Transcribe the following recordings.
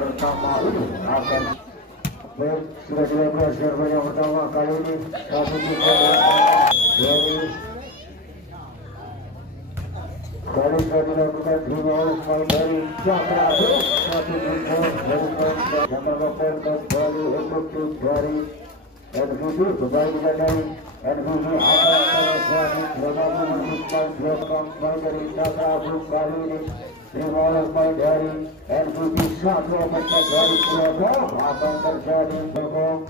pertama ini akan sudah dilakukan server yang pertama kali ini satu dari sudah dilakukan 5 oleh dari Cakra satu dari yang melakukan kembali untuk dari NVB kembali dari NVB akan terjadi bergabung menyumbang 2 poin dari Cakra kali ini 5 poin dari NVB 1 dari Surabaya akan terjadi bergabung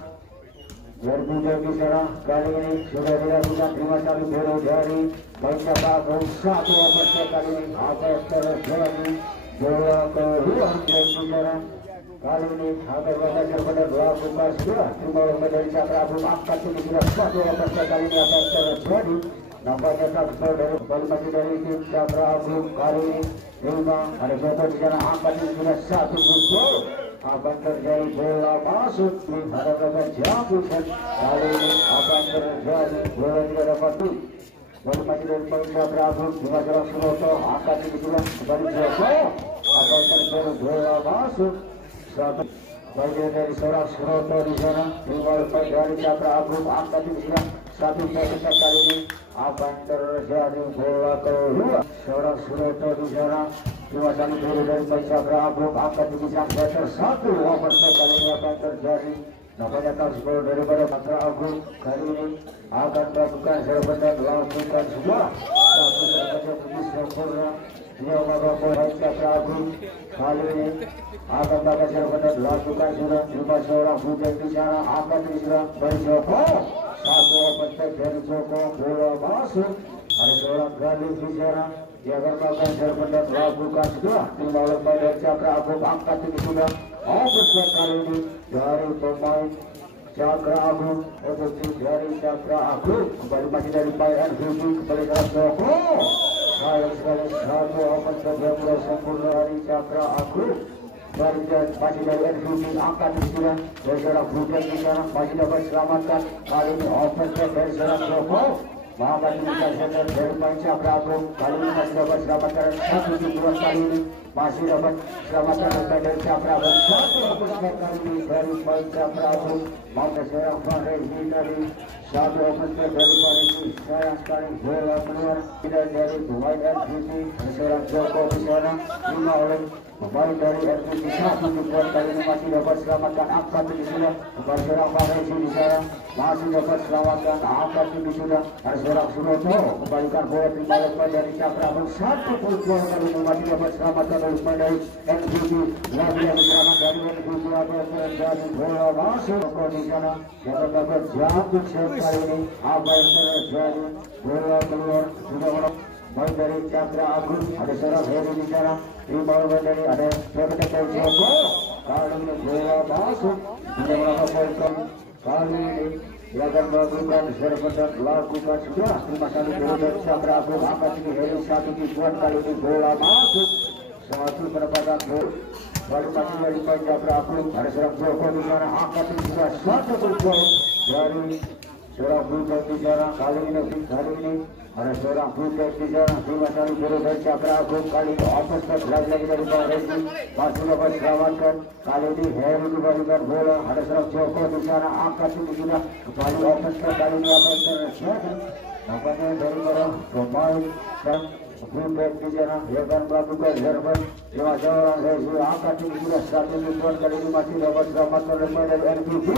berbeda bicara kali ini sudah dilakukan 5 kali bola dari Cakra 1 kali ini akan terjadi bola kedua dari bicara kali ini akan belajar pada 12 2 dari Cakra angkat ini sudah 1 kali ini akan terjadi nampaknya transfer dari kembali masih dari tim Cakra kali ini 5 ada bola di sana angkat ini sudah 1 akan terjadi bola masuk di hadapan jauh kali ini akan terjadi bola tidak dapat bola masih dari tim Cakra di masalah Suroto angkat ini sudah kembali Joko akan terjadi bola masuk bagian dari seorang Suroto di sana dimulai dari Cakra angkat ini sudah 1 kali ini akan terjadi bola kedua seorang Suroto di sana 2 kali bola dari Cakra angkat ini meter 1 kali ini akan terjadi nampaknya transfer daripada Cakra kali ini akan melakukan serban dan melakukan sebuah satu serban yang lebih sempurna dia melakukan Cakra kali ini akan melakukan serban dan melakukan sudah 5 seorang budak di sana akan diserang dari Joko 1 dari Joko bola masuk ada seorang gadis di sana dia akan melakukan serban dan melakukan sudah 5 lembar dari Cakra angkat ini sudah kali ini dari pemain Cakra untuk dari Cakra kembali masih dari pemain NVB kembali ke Joko sayang sekali 1 yang sempurna dari Cakra masih dari NVB angkat di sana dari seorang budak di sana masih dapat selamatkan kali ini offense dari seorang Joko Muhammad Nisa Center dari pemain Cakra kali ini masih dapat selamatkan 1 kali ini masih dapat selamatkan dari Cakra 1 kali ini dari pemain Cakra Muhammad seorang Farezi tadi 1 offense dari Farezi sayang sekali bola keluar tidak dari pemain NVB seorang Joko di sana 5 oleh pemain dari NVB 1 kali ini masih dapat selamatkan angkat ini sudah kembali seorang Farezi di sana masih dapat selamatkan angkat ini sudah ada seorang Suroto kembalikan bola di bawah dari Cakra 1 kali ini masih dapat selamatkan oleh pemain dari NVB lagi yang serangan dari NVB ada terjadi bola masuk di sana yang dapat jatuh sekali ini apa yang terjadi bola keluar sudah baik dari Cakra ada seorang Heri di sana di bawah dari ada Joko kali ini bola masuk tidak melakukan kali ini dia akan melakukan serban dan melakukan sudah 5 kali bola dari Cakra angkat ini Heri 1 dibuat kali ini bola masuk 1 pendapatan bola baru masih dari pemain Cakra ada seorang Joko di sana angkat ini sudah 1 gol dari seorang budak di sana kali ini ada seorang budak di sana 5 kali bola dari Cakra kali ini offense lagi dari Bang Rezi masih dapat selamatkan kali ini Heri kembalikan bola ada seorang Joko di sana angkat ini sudah kembali offense kali ini akan terjadi nampaknya dari para pemain dan budak di sana dia akan melakukan serban 5 seorang Rezi angkat ini sudah 1 kali ini masih dapat selamatkan oleh dari NVB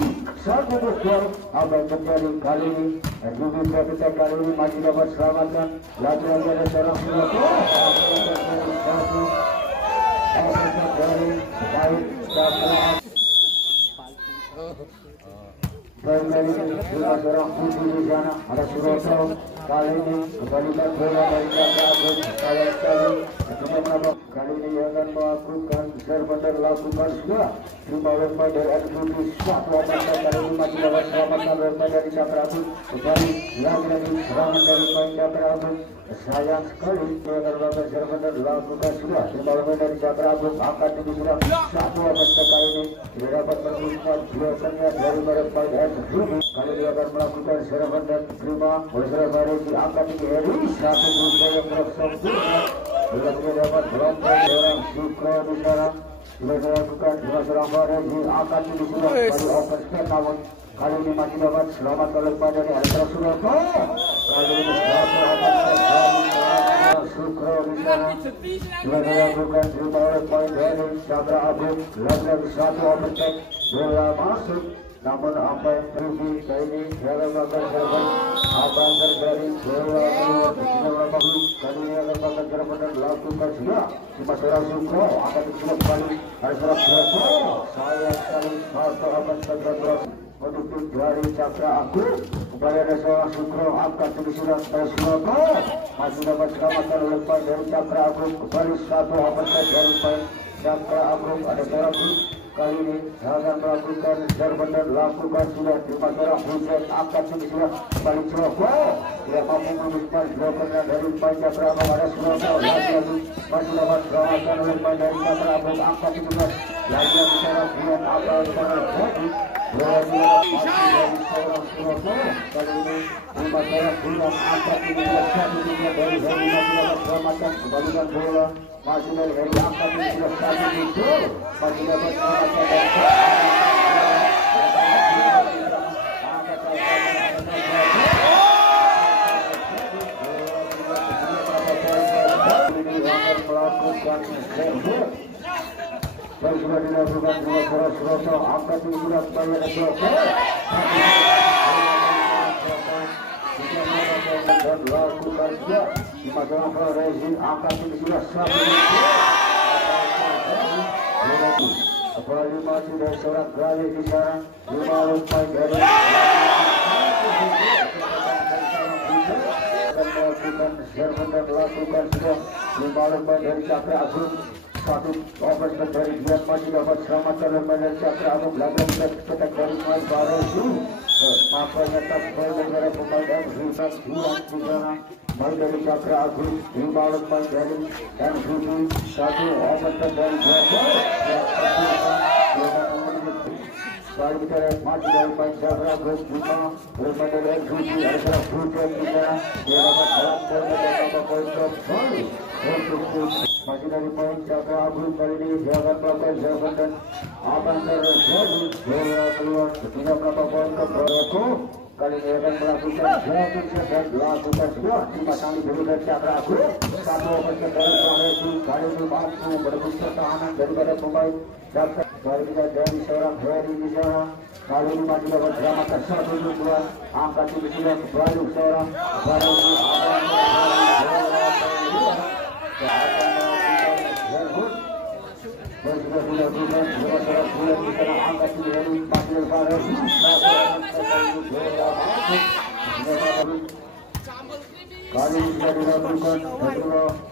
1 gol apa yang terjadi kali ini NVB kali ini masih dapat selamatkan lagi ada seorang Suroto dari baik kembali lima seorang putih di sana ada Suroto kali ini kembalikan bola dari Cakra sayang sekali kali ini akan melakukan serbander lakukan sudah 5 poin dari MVP satu atas kali ini masih dapat selamatkan poin dari Cakrabu kembali lagi serangan dari poin Cakrabu sayang sekali dia akan melakukan serbander lakukan sudah 5 poin dari Cakrabu angkat tinggi sudah satu atas kali ini tidak dapat menemukan biasanya dari poin MVP kali ini akan melakukan serbander terima oleh serbander angkat tinggi Heri satu berusaha yang bersempurna bila tidak dapat berompak orang Sukro di sana sudah dilakukan dua serang Farezi akan disulap dari overstep namun kali ini masih dapat selamat terlepas dari Alexander Suroto kali ini selamat dari Sukro di sana sudah dilakukan terima oleh poin dari Chandra Abu lagi satu overstep bola masuk namun apa yang terjadi kali ini dalam bakal serban abang dari bola keluar beberapa kali ini akan bakal serban dan lakukan sudah cuma serang Sukro akan disulap kembali ada serang Sukro saya sekali satu abang tergerak menutup dari Cakra Aku kembali ada seorang Sukro angkat tinggi sudah dari Surabaya masih dapat selamatkan oleh poin dari Cakra Aku kembali satu abang dari poin Cakra Aku ada seorang kali ini akan melakukan serban dan lakukan sudah terima serang Hujan angkat tinggi sudah balik Joko dia mampu memisahkan Jokonya dari poin Cakra Aku ada Surabaya lagi masih dapat selamatkan oleh poin dari Cakra Aku angkat tinggi sudah lagi serang Hujan abang terjadi kali ini lima serang Hujan angkat tinggi sudah satu tiga dari Heri masih dapat selamatkan kembalikan bola masih dari Heri angkat tinggi sudah satu tiga masih dapat selamatkan dan sudah dilakukan dua bola Suroto angkat tinggi sudah bayar Suroto dan lakukan sudah di masalah Farezi angkat tinggi sudah satu kembali masih dari seorang kali di sana 5 poin dari melakukan serban dan lakukan sudah 5 poin dari Cakra Agung satu overstep dari Giat masih dapat selamatkan dari Cakra Agung belakang cetak dari Mai Farezi nampaknya tak boleh dari pemain MVP Giat di sana Mai dari Cakra Agung 5 poin dari MVP satu overstep dari Giat kali kita lihat masih dari poin Cakra Agung 5 bermain dari MVP ada serang Hujan di sana dia dapat dalam poin dan poin kembali untuk masih dari poin Cakra Agung kali ini dia akan melakukan serban dan abang terjadi bola keluar ketika berapa poin ke Broko kali ini akan melakukan serban dan lakukan sudah 5 kali berikan Cakra Agung satu overstep dari Farezi kali ini mampu merebut pertahanan daripada pemain Cakra kali kita dari seorang Heri di sana kali ini masih dapat selamatkan satu tujuan angkat tinggi sudah kembali seorang baru dan sudah dilakukan dua serang bulan di sana angkat tinggi dari Pasir Farezi kali ini sudah dilakukan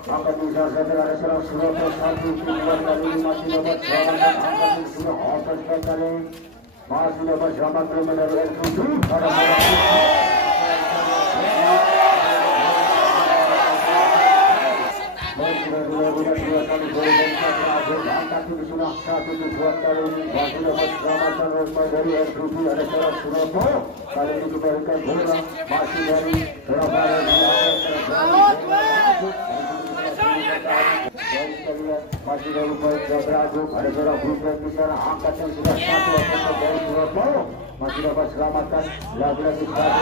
angkat tinggi saja ada serang Surabaya satu tujuan kali ini masih dapat selamatkan angkat tinggi sudah overstep kali masih dapat selamatkan dari LKB pada dua kali boleh angkat tinggi sudah satu tujuan kali ini masih dapat selamatkan dari LKB ada serang Surabaya kali ini diberikan bola masih dari Surabaya masih dari poin Cakra Agung ada seorang Hujan di sana angkat yang sudah satu dari Surabaya masih dapat selamatkan lagi-lagi satu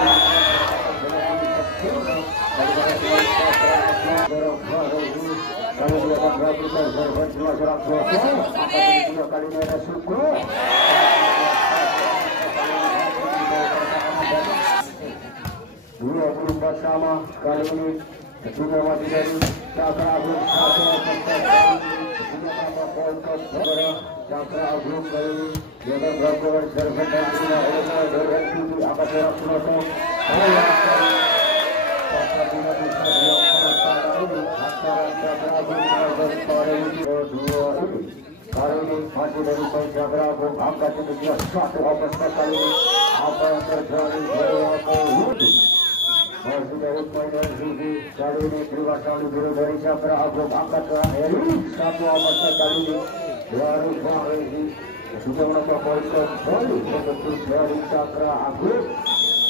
kalau dia akan melakukan serban dua serang Surabaya angkat kali ini ada Sukro dua berubah sama kali ini ketika masih dari Cakra Agung satu poin ke Cakra Agung kali ini dia akan melakukan serban dan sudah dari LKB angkat serang Surabaya antara Cakra Agung Kali ini masih dari Jagra Agung angkat yang satu open kali ini apa yang terjadi dari masih dari poin Zubi kali ini terima kali biru dari Jagra Agung angkat ke Heri satu open kali ini dari Fahri sudah menambah poin kembali untuk dari Jagra Agung.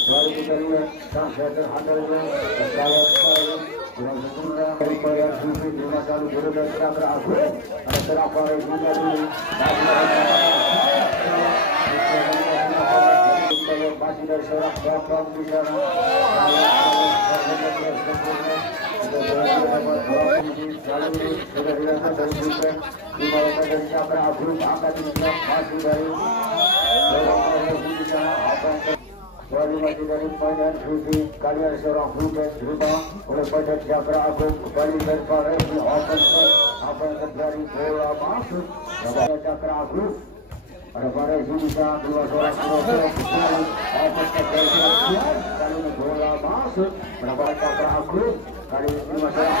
Kali ini dari sang setter handalnya sekali dengan sempurna dari poin Zubi terima kali biru dari Jagra Agung. Ada terapa juga dulu masih dari seorang Bambang di sana sudah dilakukan dari Bupen dibawakan dari Jagra Agung angkat masih dari seorang di sana kali masih dari poin Zubi kali ada seorang Bupen terima oleh poin Jagra Agung kembali dari Faresi open apa yang terjadi bola masuk dari Jagra Agung. Ada Faresi bisa dua seorang Surabaya open kali ini bola masuk pada Jagra Agung kali ini dua seorang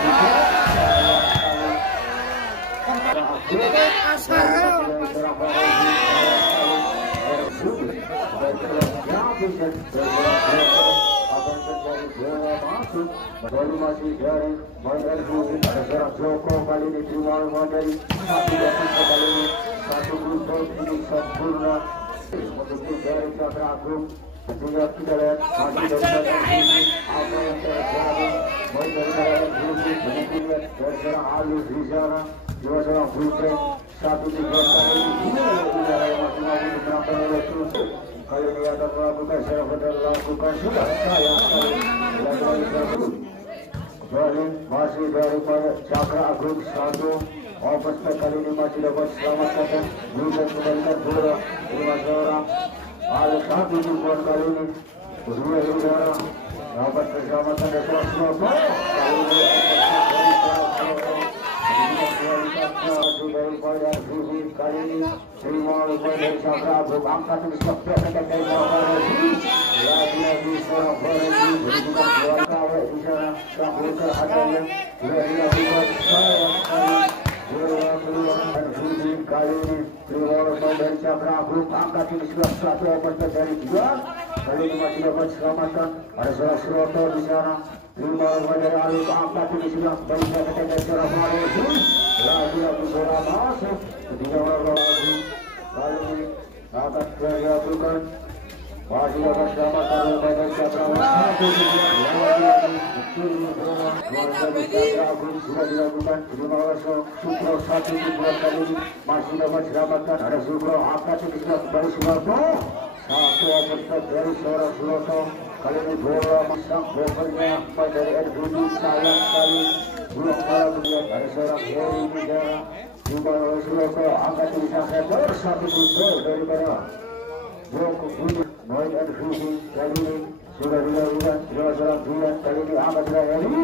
baru masih dari Mandar Zubi ada seorang Joko kali ini terima dari kali ini satu gol ini sempurna untuk dari Jagra Agung. Sehingga kita lihat masih dari apa yang terjadi baik dari Zubi menunjukkan dari seorang Alus di sana dua seorang Bupen satu tiga kali ini yang masing-masing dimenangkan oleh Zubi. Kali ini akan melakukan serve dan lakukan sudah sayang sekali kembali masih dari Jagra Agung satu open kali ini masih dapat selamatkan juga kembalikan bola lima seorang ada satu jumlah kali ini kedua udara dapat keselamatan dari Surabaya kali ini dari pada Zubi kali ini terima poin dari Jagra Agung angkat di sebelah dari lagi seorang Faresi berikan dua kawet di sana sang buka adanya sudah dilakukan sayang keluar Zubi kali ini terima poin dari Jagra Agung angkat di sebelah satu open dari dua kali ini masih dapat selamatkan ada seorang Surabaya di sana terima poin dari Alif angkat di sebelah baiknya dari seorang Faresi lagi bola masuk ketiga orang lagi kali ini akan dilakukan masih dapat selamatkan oleh Jagra Agung Agung sudah dilakukan terima kasih Sukro satu dibuat kali ini masih dapat selamatkan ada Sukro angkat di sebelah kembali Surabaya satu open dari seorang Surabaya kali ini bola masang bopernya dari Edwin sayang sekali belum kalah melihat ada seorang Heri di sana juga oleh Surabaya angkat di sana satu gol daripada Joko Budi Noid Edwin kali ini sudah dilakukan dua seorang bulan kali ini angkat dari Heri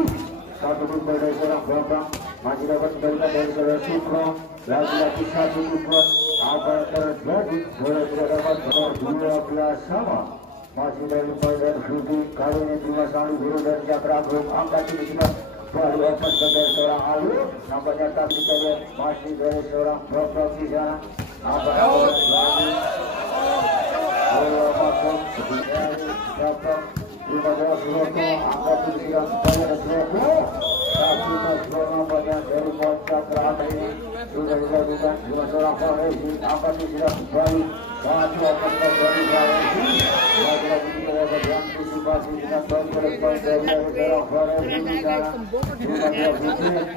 satu gol dari seorang Bambang masih dapat kembalikan dari seorang Sukro lagi-lagi satu gol apa yang terjadi bola tidak dapat nomor 12 sama masih dari poin Zubi kali ini terima sekali biru dari Jagra Agung angkat di sana baru open dari seorang Alu nampaknya tak kita lihat masih dari seorang Bambang di sana apa yang terjadi bola masuk dari Bambang terima kasih Suroko angkat di sana banyak Suroko satu bola nampaknya dari poin Jagra Agung ini sudah dilakukan dua seorang Faresi angkat di sana kembali satu open dari Faresi lagi-lagi kita dapat diantisipasi dengan poin dari seorang Faresi di sana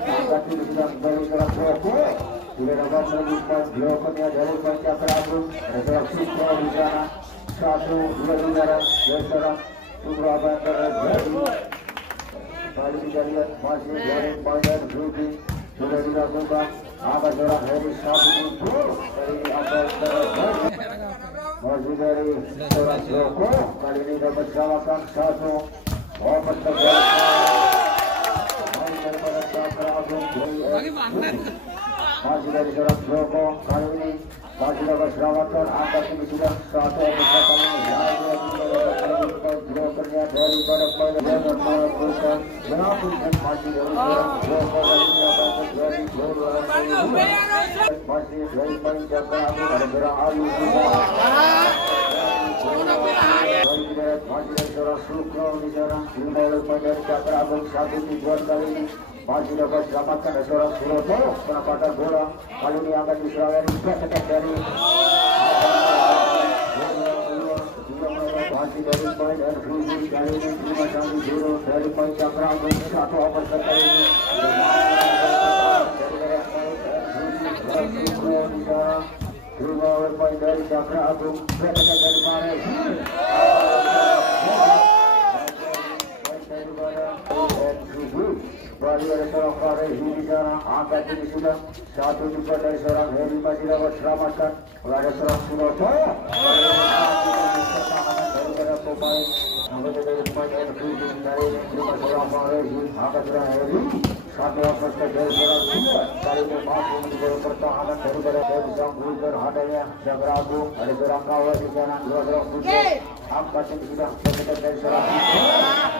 angkat di sana kembali seorang Joko sudah dapat melanjutkan blokernya dari poin Jagra Agung ada seorang Sukro di sana satu dua udara dari seorang Sukro apa yang terjadi kali kita lihat masih dari poin Zubi sudah dilakukan apa seorang Heri satu gol dari apa yang terjadi masih dari seorang Joko kali ini dapat selamatkan satu open terjadi daripada Jagra Agung masih dari seorang Joko kali ini masih dapat selamatkan angkat ini sudah satu open kali ini lagi blokernya daripada pada jangan melakukan melakukan masih dari seorang masih dari panjangkan ada gerak alus masih dari seorang Sukro di sana dimulai pada Cakra Agung satu tujuan kali ini masih dapat selamatkan dari seorang Suroto penempatan bola kali ini akan diserang dari masih dari poin RVG kali ini 5-1 dari poin Cakra Agung satu over kali ini terima poin dari Cakra Agung dari Mares Bali dari seorang Fares di sana angkat ini sudah satu juga dari seorang Heri masih dapat selamatkan ada seorang Sunoto daripada pemain dari pemain RVG dari seorang Fares angkat seorang Heri satu atas dari seorang Sunoto kali ini mampu menjadi pertahanan daripada dari sang Bulgar adanya Cakra Agung ada seorang Kawal di sana dua seorang Bulgar angkat ini sudah dari seorang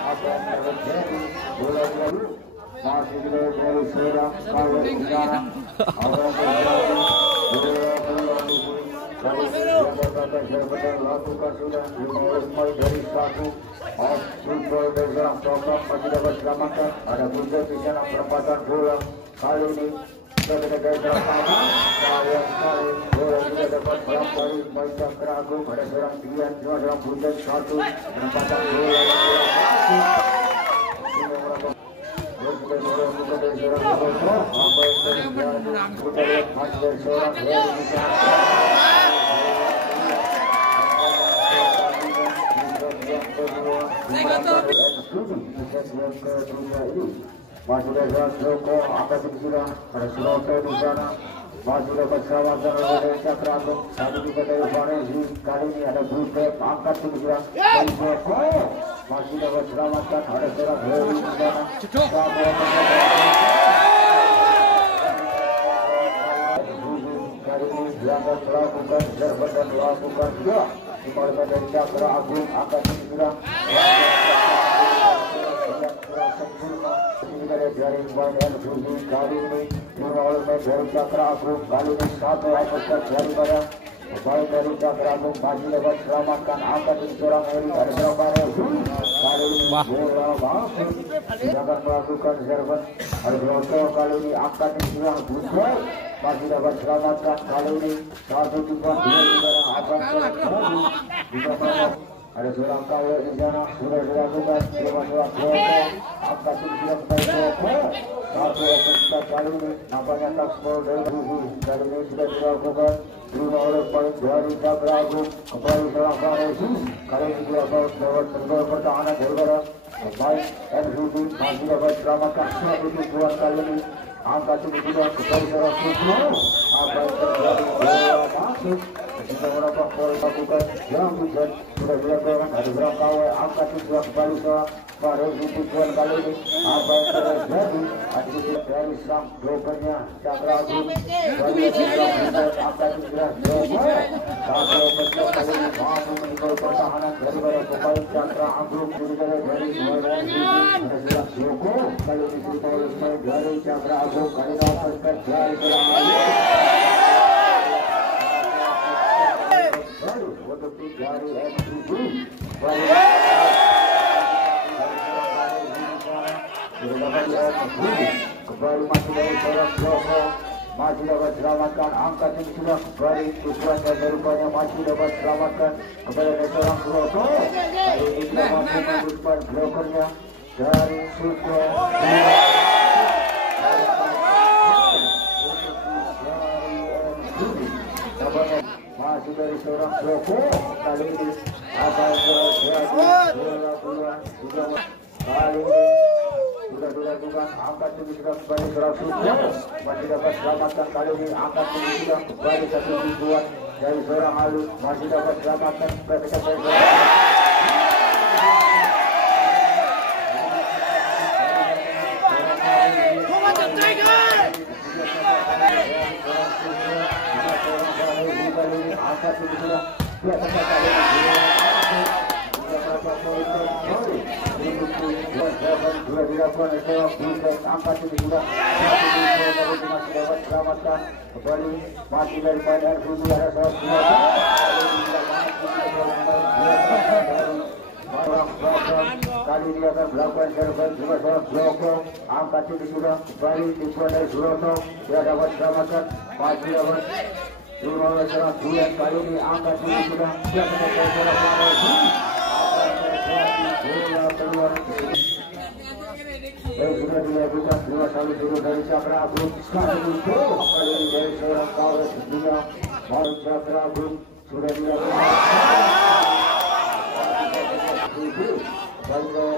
apa yang terjadi bola dulu masih dari seorang Kawal di sana orang berjalan dari yang lakukan sudah dimulai dari satu football dari seorang Sokak masih dapat selamatkan ada Bulgar di sana perempatan bola kali ini dari seorang Kawal kali bola juga dapat kembali main Cakra Agung ada seorang Dian dua seorang Bulgar satu perempatan bola masih ada Joko angkat sudah ada Suroto di sana masih dapat selamatkan oleh Cakra Agung satu juga dari Farezi kali ini ada Butet angkat sudah dari Joko masih dapat selamatkan ada seorang Heri di sana kali ini diangkat melakukan serban dan melakukan dua dimulai dari Cakra Agung angkat sudah dari poin RVG kali ini dimulai dari Cakra Agung kali ini satu atas daripada baik dari Cakra Agung masih dapat selamatkan angkat di seorang Heri ada seorang Baresi kali ini bola masuk akan melakukan serban ada Broto kali ini angkat di seorang Butet masih dapat selamatkan kali ini satu juga dua seorang akan terjadi ada seorang Kawal di sana sudah dilakukan terima seorang Broto angkat di seorang Broto satu atas kali ini nampaknya takspol dari Buhu kali ini sudah dilakukan terima oleh poin dari Cakra Agung kembali seorang Farezi kali ini dia dapat bergol pertahanan daripada pemain RVG masih dapat selamatkan satu tujuan kali ini angkat ini sudah kembali seorang Sukro apa yang terjadi bola masuk ketika beberapa poin lakukan yang hujan sudah dilakukan ada seorang Kawal angkat ini sudah kembali seorang Farezi tujuan kali ini apa yang terjadi attitude dari sang blokernya Cakra Agung kali ini angkat ini sudah satu kali ini mampu meninggal pertahanan daripada pemain Cakra Agung dari ada seorang Joko kali ini sudah oleh pemain dari Cakra Agung kali ini overcut dari baru untuk dari RVG kembali masih dari seorang Joko masih dapat selamatkan angkat ini sudah kembali tujuan dari rupanya masih dapat selamatkan kepada seorang Broto kali ini dia mampu mengusman blokernya dari Sukro masih dari seorang Joko kali ini akan terjadi bola kali ini sudah dilakukan angkat ini sudah kembali seorang Sukro masih dapat selamatkan kali ini angkat ini sudah kembali satu tujuan dari seorang Alu masih dapat selamatkan ketika angkat ini sudah sudah dilakukan oleh Buset angkat ini sudah masih dapat selamatkan kembali masih daripada Fuji ada kali ini akan melakukan serban juga seorang Joko angkat ini sudah kembali dibuat dari Suroto dia dapat selamatkan masih dapat Suroto serang Buset kali ini angkat ini sudah dia menekan serang keluar sudah dilakukan 2-1 dari Cakra Agung sekali itu kali ini dari seorang kawan juga mau Cakra Agung sudah dilakukan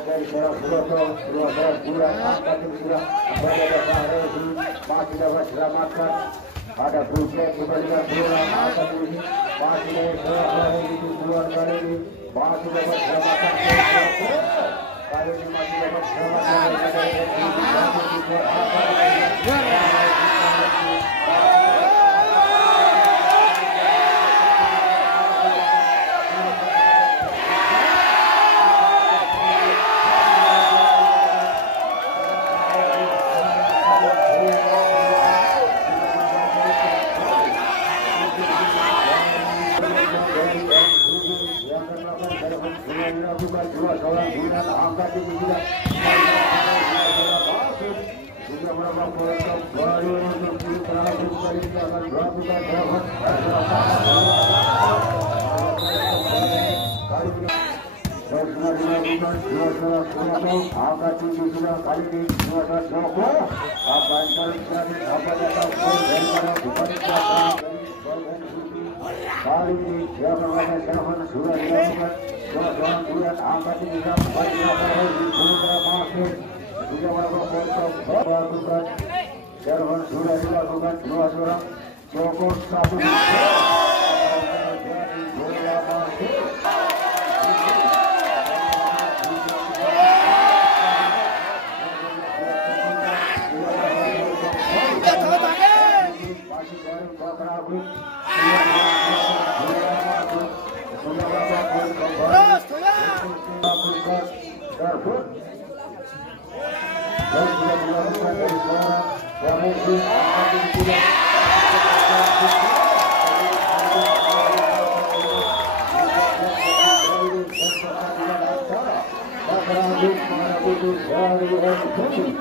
dari seorang Suroto 2-2 angkat ini sudah berada Fahrezi masih dapat selamatkan ada Buset kembalikan bola angkat ini masih dari seorang Fahrezi keluar kali ini masih dapat selamatkan kali ini masih dapat selamatkan serban sudah dilakukan 2 orang Joko 1 Terima kasih.